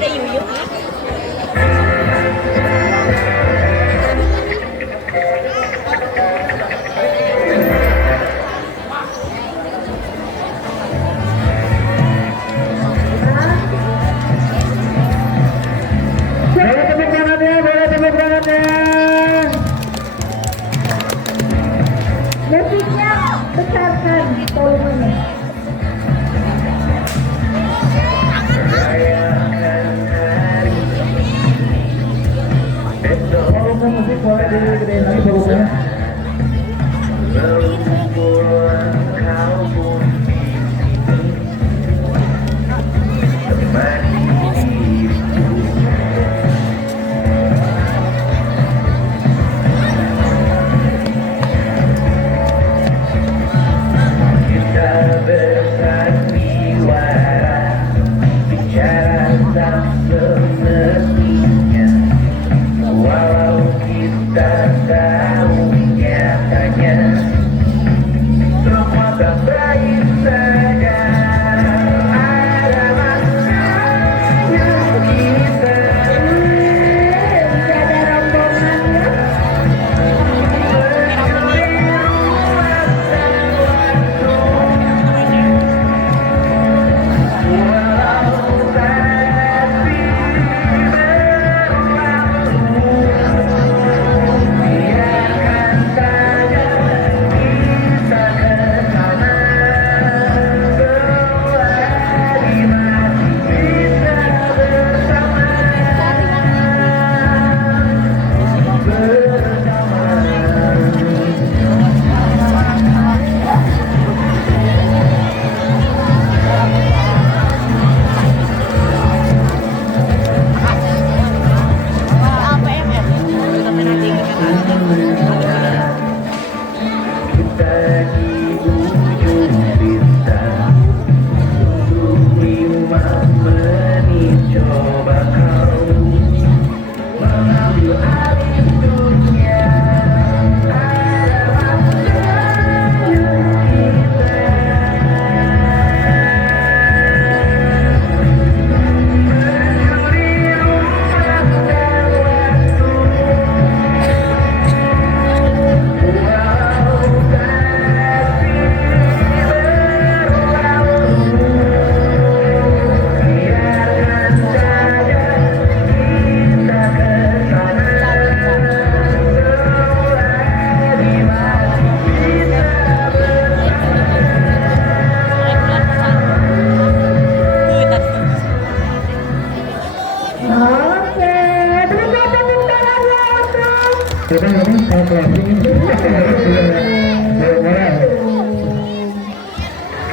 ada Yuyun ya. Musiknya besarkan volumenya. Volume musik boleh digedein lagi volumenya.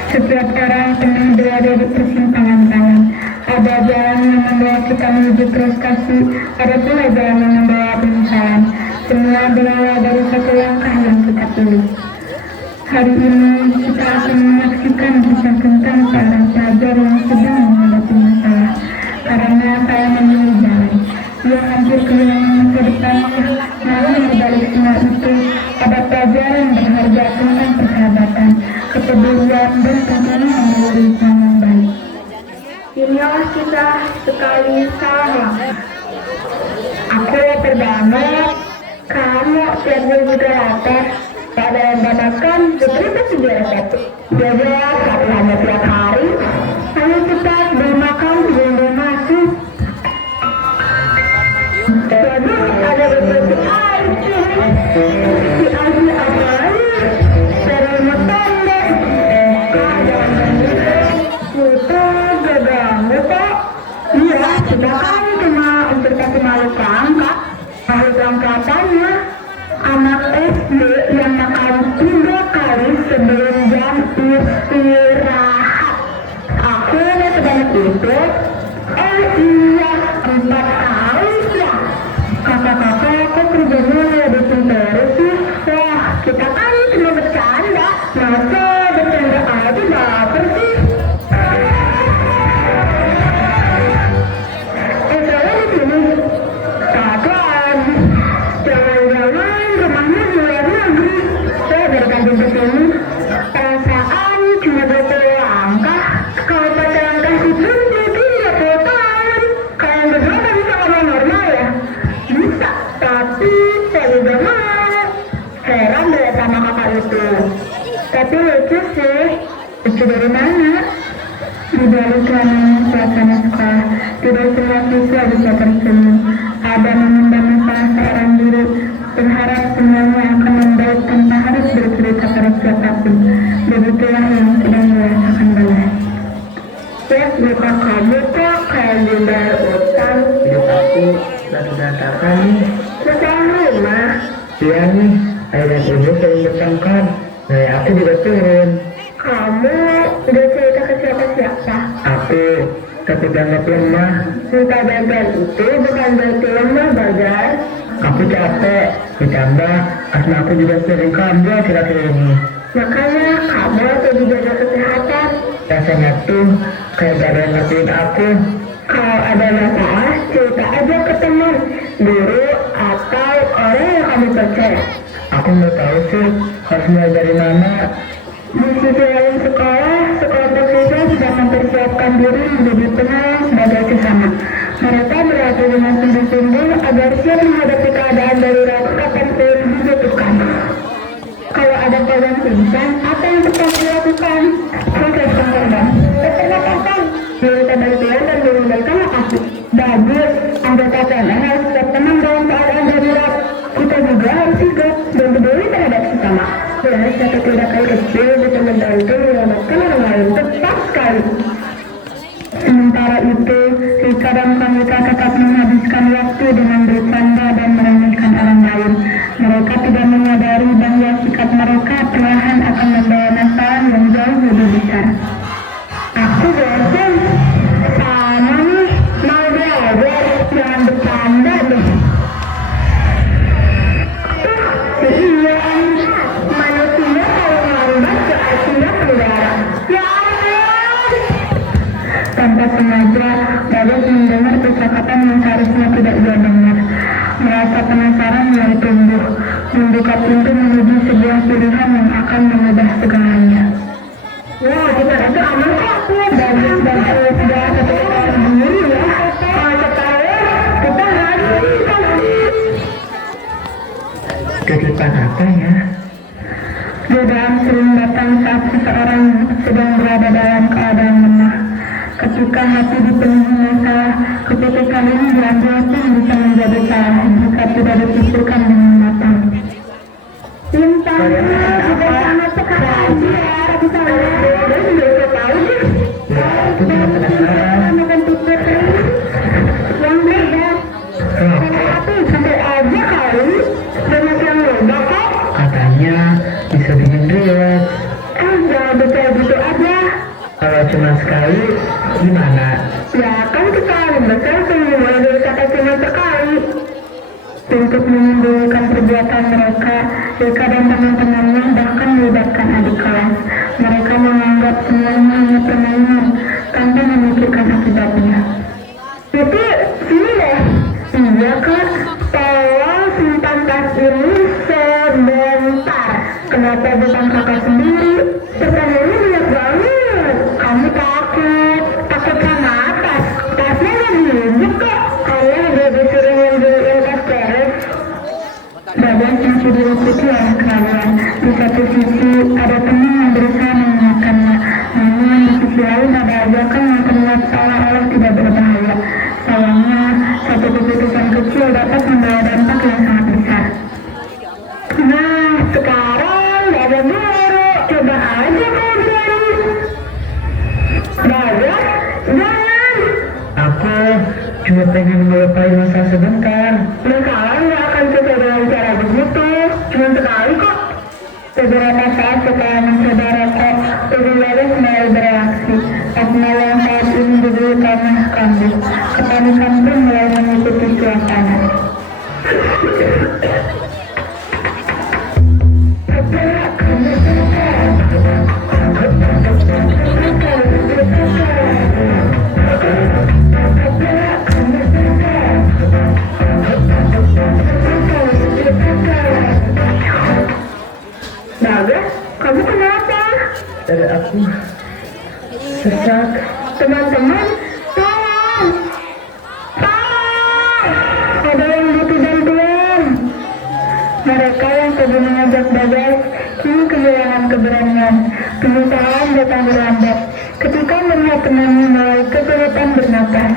Setiap orang pernah berada di persimpangan tangan. Ada jalan yang membawa kita menuju prestasi, ada pula jalan yang membawa penyesalan. Semua berawal dari satu langkah yang kita pilih. Hari ini kita akan menyaksikan kisah tentang seorang pelajar yang sedang menghadapi masalah. Karena saya memilih jalan, ia hampir kehilangan masa depannya. Namun di balik semua itu, ada pelajaran berharga tentang persahabatan, kepedulian, dan tentunya memiliki yang baik. Inilah kisah sekali salah. Aku lapar banget. Kamu siap juga lapar. Pada yang dadakan, betul juara satu. Jajan satu hanya tiap hari. Hanya cepat beli makan sebelum masuk. Jadi ada beberapa air. Si Aji apa ini? Dari makan deh. Kita gadang, Pak. Iya, kita kan cuma untuk kasih makhluk angkat. Makhluk angkatannya anak SD yang makan 3 kali sebelum jam istirahat. Aku sebanyak itu. Iya, 4 kali ya. Kakak-kakak aku kerjanya ngabisin terus sih. Wah, kita kan cuma bercanda. Masa bercanda aja baper sih. Saya di sini. Kapan? Jangan-jangan rumahnya di luar negeri. Saya dari kampung ke sini. Perasaan cuma 20 langkah. Kalau pakai langkah itu mungkin 20 tahun. dari mana? Di balik ramainya suasana sekolah, tidak semua siswa bisa tersenyum. Ada memendam masalah seorang guru, berharap semuanya akan membaik tanpa harus bercerita pada siapapun. Begitulah yang sedang dirasakan Bella. Cek, muka kamu kok kayak dibayar utang. Hidup aku lagi berantakan nih. Susah rumah. Iya nih, ayah dan ibu sering bertengkar. Nilai aku juga turun. Kamu udah cerita ke siapa-siapa? Aku tapi dianggap lemah. Minta bantuan itu bukan berarti lemah, Bagas. Aku capek. Ditambah asma aku juga sering kambuh akhir-akhir ini. Makanya kamu harus dijaga kesehatan. Rasanya tuh kayak gak ada yang ngertiin aku. Kalau ada masalah, cerita aja ke teman, guru, atau orang yang kamu percaya. Aku nggak tahu sih harus mulai dari mana. Di sisi lain sekolah, sekelompok siswa sudah mempersiapkan diri menjadi penolong sebagai sesama. Mereka berlatih dengan sungguh-sungguh agar siap menghadapi keadaan darurat kapanpun dibutuhkan. Kalau ada korban pingsan, apa yang pertama dilakukan? Proses pengorban. Pernapasan, minta bantuan dan menggunakan lokasi. Bagus, anggota PNS harus tetap tenang dalam keadaan darurat. Kita juga harus sigap dan peduli terhadap sesama. Dan satu tindakan kecil bisa membantu menyelamatkan orang lain. Tepat sekali. Sementara itu, Rika dan Kamita tetap menghabiskan waktu dengan bercanda dan meremehkan orang lain. Mereka tidak menyadari bahwa sikap mereka perlahan akan membawa masalah yang jauh lebih besar. Aku bosan. Sama nih, mau belajar, jangan bercanda deh. Iya, manusia kalau melambat ke Asia Tenggara. Ya ampun. Tanpa sengaja, Bagas mendengar percakapan yang seharusnya tidak dia dengar. Merasa penasaran mulai tumbuh, membuka pintu menuju sebuah pilihan yang akan mengubah segalanya. Wah, kita itu aman kok. Bagus dan sudah ketika sendiri ya. Kalau sekarang kita harus Kejutan apa ya? godaan sering datang saat seseorang sedang berada dalam keadaan lemah. Ketika hati dipenuhi masalah, keputusan ini diambil pun bisa menjadi salah jika tidak dipikirkan dengan matang. Bintangnya sudah sangat sekali ya, bisa lihat dan juga tahu deh. Ya, aku cuma penasaran. Makan tipe yang beda. Tapi sampai aja kali banyak yang beda kok. Katanya bisa bikin relaks. Jangan betul gitu aja. Kalau cuma sekali, gimana? Ya kan sekali besar semua dari kata cuma sekali. Untuk menyembunyikan perbuatan mereka, Rika dan teman-temannya bahkan melibatkan adik kelas. Mereka menganggap semuanya hanya permainan tanpa memikirkan akibatnya. Itu sini deh. Iya kak, tolong simpan tas ini sebentar. Kenapa bukan kakak sendiri? Pertanyaannya banyak banget. Kamu takut? Takut sama apa? Tasnya nggak diunjuk kok. Karena dia disuruh ngambilin tas teres. Badan masih diliputi oleh keraguan. Di satu sisi ada teman yang berusaha mengingatkannya. Namun di sisi lain ada ajakan yang terlihat seolah-olah tidak berbahaya. Sayangnya, satu keputusan kecil dapat membawa dampak yang sangat besar. Nah, sekarang gak ada guru. Coba aja kau berani. Bagus, jangan. Aku cuma pengen melupain masa sebentar. Masalah gak akan selesai dengan cara begitu. Cuma sekali kok. Beberapa saat setelah mencoba rokok, tubuh Bagas mulai bereaksi. Asma yang saat ini diberi tanah kambuh. Kepanikan pun mulai mengikuti suasana. Bagas, kamu kenapa? Dari aku sesak. Teman-teman, tolong! Tolong! Ada yang butuh bantuan. Mereka yang tadi mengajak Bagas kini kehilangan keberanian. Penyesalan datang berlambat. temannya mulai kesulitan bernapas.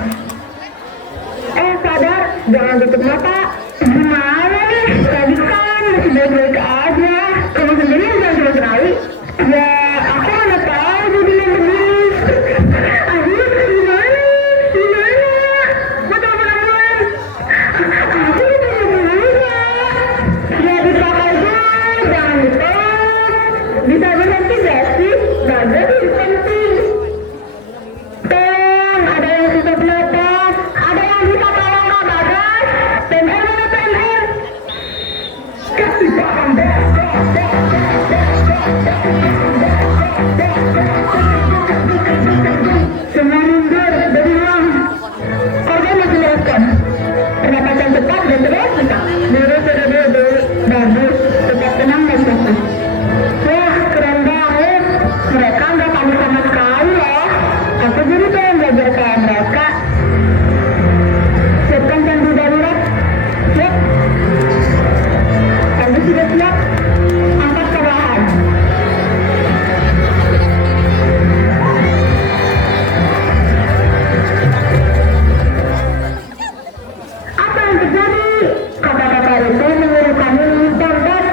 Sadar, jangan tutup mata. Gimana nih? Tadi kan masih baik-baik aja. Kamu sendiri yang jangan sama sekali. Ya, aku mana tahu jadi yang begini. Aduh, gimana? Gimana? Mau telepon ambulans? Aku udah punya dulunya. Ya dipakai dulu, jangan ditolak. Bisa berhenti gak sih? Bagus itu penting. Tolong, ada yang susah napas. Ada yang bisa tolong Kak Bagas? PMR mana PMR? Kasih paham deh. Semua mundur dari ruang. Organ masih merespon. Pernapasan cepat dan terus bisa. Dulu sudah dulu. Bagus. Tetap tenang dan fokus. Wah, keren banget. Mereka nggak panik sama sekali loh. Aku jadi pengen belajar kayak mereka. Siapkan cangkul darurat. Siap. Kamu sudah siap? Angkat perlahan. Apa yang terjadi? Kata-kata itu menyuruh kami mencatat.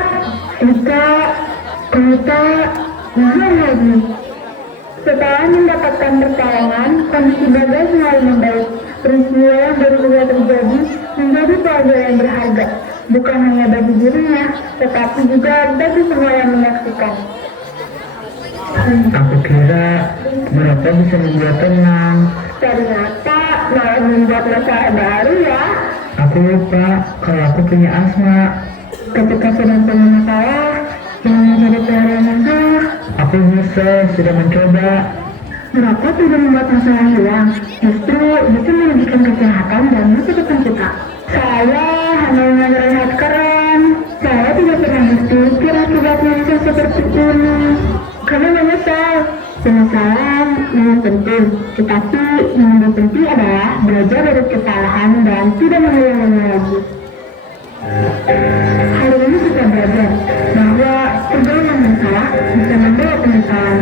Kita diam lagi. Setelah mendapatkan pertolongan, kondisi Bagas mulai membaik. Peristiwa yang baru saja terjadi menjadi pelajaran berharga. Bukan hanya bagi dirinya, tetapi juga bagi semua yang menyaksikan. Aku kira merokok bisa membuat tenang. Ternyata malah membuat masalah baru ya. Aku lupa kalau aku punya asma. Ketika sedang punya masalah, jangan mencari pelarian yang salah. Aku nyesel sudah mencoba. Merokok tidak membuat masalah hilang, justru bisa merugikan kesehatan dan masa depan kita. Saya hanya ingin terlihat keren. Saya tidak pernah berpikir akibatnya bisa seperti ini. Kamu menyesal. Penyesalan memang penting, tetapi yang lebih penting adalah belajar dari kesalahan dan tidak mengulanginya lagi. Hari ini kita belajar bahwa segala masalah bisa membawa penyesalan.